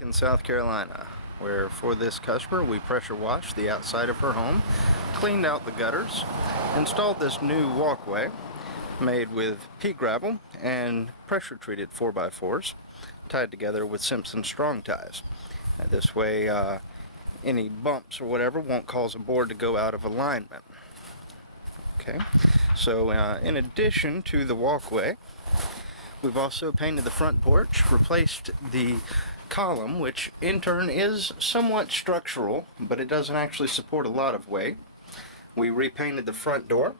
Aiken, South Carolina, where for this customer we pressure washed the outside of her home, cleaned out the gutters, installed this new walkway made with pea gravel and pressure treated 4x4s tied together with Simpson strong ties. This way any bumps or whatever won't cause a board to go out of alignment. Okay, so in addition to the walkway, we've also painted the front porch, replaced the column, which in turn is somewhat structural, but it doesn't actually support a lot of weight. We repainted the front door,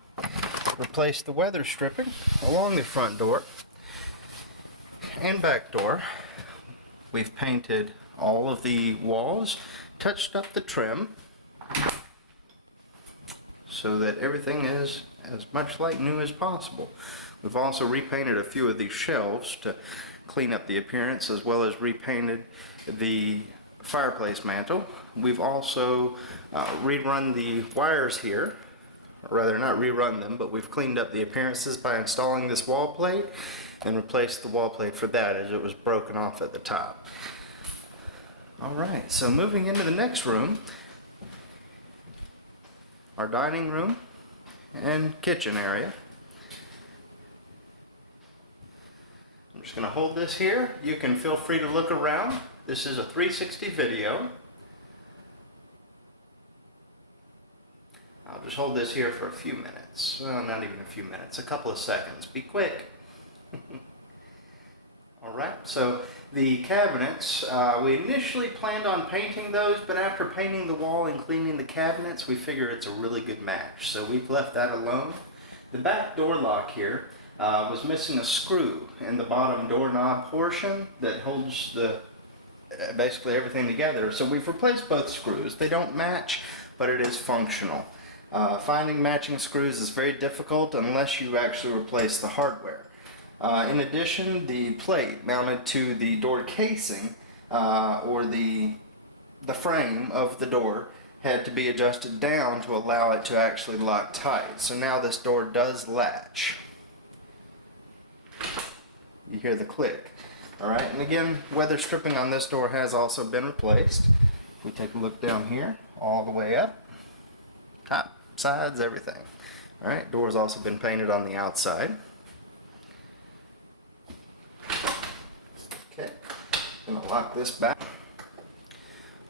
replaced the weather stripping along the front door and back door. We've painted all of the walls, touched up the trim, so that everything is as much like new as possible. We've also repainted a few of these shelves to clean up the appearance, as well as repainted the fireplace mantle. We've also rerun the wires here, or rather not rerun them, but we've cleaned up the appearances by installing this wall plate and replaced the wall plate for that, as it was broken off at the top. Alright, so moving into the next room, our dining room and kitchen area. I'm just going to hold this here. You can feel free to look around. This is a 360 video. I'll just hold this here for a few minutes. Well, not even a few minutes, a couple of seconds. Be quick. Alright, so the cabinets, we initially planned on painting those, but after painting the wall and cleaning the cabinets, we figure it's a really good match. So we've left that alone. The back door lock here was missing a screw in the bottom doorknob portion that holds the basically everything together. So we've replaced both screws. They don't match, but it is functional. Finding matching screws is very difficult unless you actually replace the hardware. In addition, the plate mounted to the door casing or the frame of the door had to be adjusted down to allow it to actually lock tight. So now this door does latch. You hear the click. Alright, and again, weather stripping on this door has also been replaced. If we take a look down here, all the way up, top, sides, everything. Alright, door's also been painted on the outside. Okay, gonna lock this back.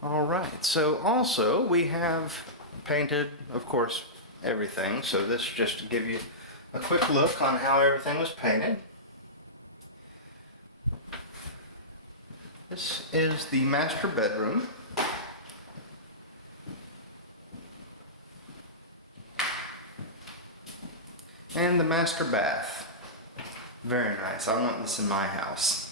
Alright, so also we have painted, of course, everything. So this just to give you a quick look on how everything was painted. This is the master bedroom. And the master bath. Very nice. I want this in my house.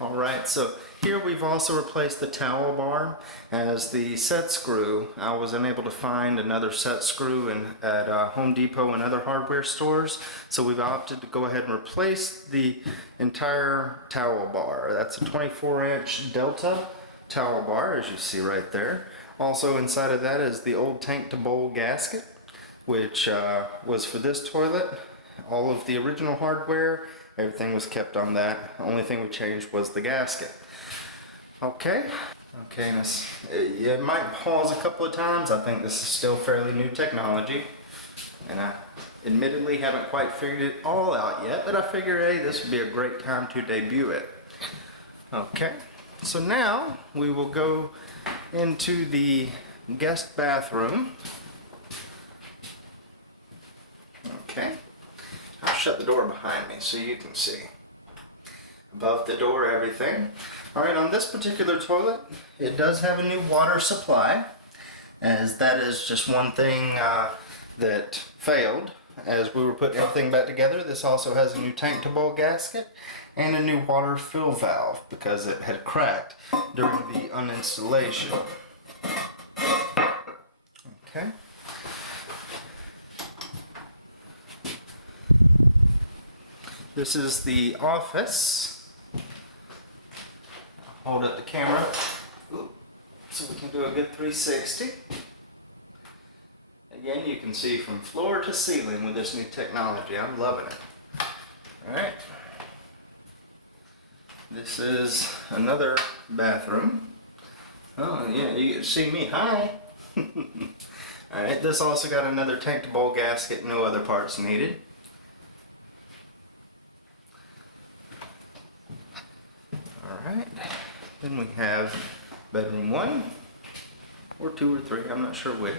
Alright, so here we've also replaced the towel bar as the set screw. I was unable to find another set screw at Home Depot and other hardware stores, so we've opted to go ahead and replace the entire towel bar. That's a 24-inch Delta towel bar, as you see right there. Also inside of that is the old tank to bowl gasket, which was for this toilet. All of the original hardware, everything was kept on that. The only thing we changed was the gasket. Okay, it might pause a couple of times. I think this is still fairly new technology, and I admittedly haven't quite figured it all out yet, but I figure, hey, this would be a great time to debut it. Okay, so now we will go into the guest bathroom. Okay, I'll shut the door behind me so you can see. Above the door, everything. Alright, on this particular toilet, it does have a new water supply, as that is just one thing that failed as we were putting everything back together. This also has a new tank to bowl gasket and a new water fill valve because it had cracked during the uninstallation. Okay. This is the office. I'll hold up the camera so we can do a good 360. Again, you can see from floor to ceiling with this new technology. I'm loving it. Alright. This is another bathroom. Oh yeah, you get to see me. Hi! Alright, this also got another tank to bowl gasket, no other parts needed. Alright, then we have bedroom 1, or 2 or 3, I'm not sure which.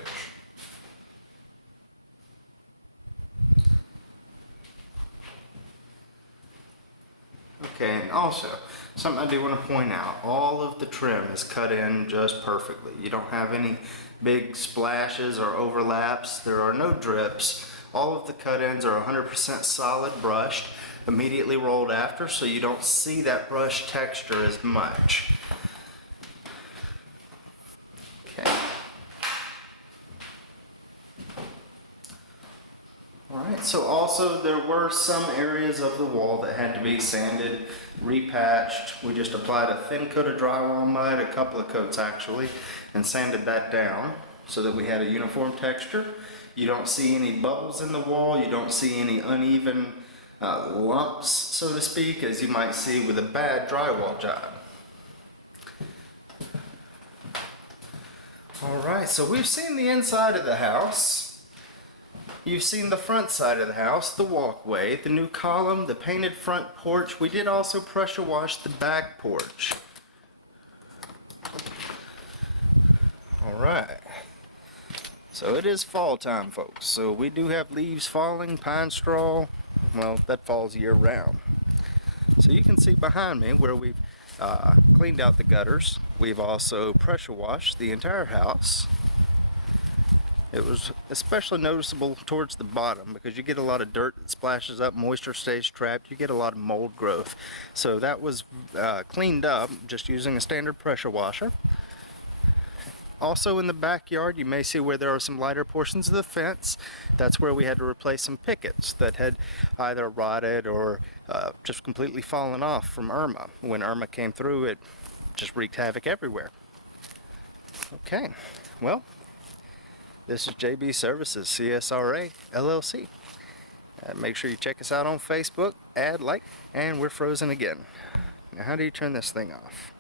Okay, and also, something I do want to point out, all of the trim is cut in just perfectly. You don't have any big splashes or overlaps. There are no drips. All of the cut-ins are 100% solid brushed, immediately rolled after, so you don't see that brush texture as much. Okay. Alright, so also there were some areas of the wall that had to be sanded, repatched. We just applied a thin coat of drywall mud, a couple of coats actually, and sanded that down so that we had a uniform texture. You don't see any bubbles in the wall, you don't see any uneven lumps, so to speak, as you might see with a bad drywall job. Alright, so we've seen the inside of the house. You've seen the front side of the house, the walkway, the new column, the painted front porch. We did also pressure wash the back porch. Alright. So it is fall time, folks. So we do have leaves falling, pine straw. Well, that falls year round. So you can see behind me where we've cleaned out the gutters. We've also pressure washed the entire house. It was especially noticeable towards the bottom because you get a lot of dirt that splashes up, moisture stays trapped, you get a lot of mold growth. So that was cleaned up just using a standard pressure washer. Also in the backyard you may see where there are some lighter portions of the fence. That's where we had to replace some pickets that had either rotted or just completely fallen off from Irma. When Irma came through, it just wreaked havoc everywhere. Okay, well, this is JB Services, CSRA, LLC. Make sure you check us out on Facebook, add, like, and we're frozen again. Now how do you turn this thing off?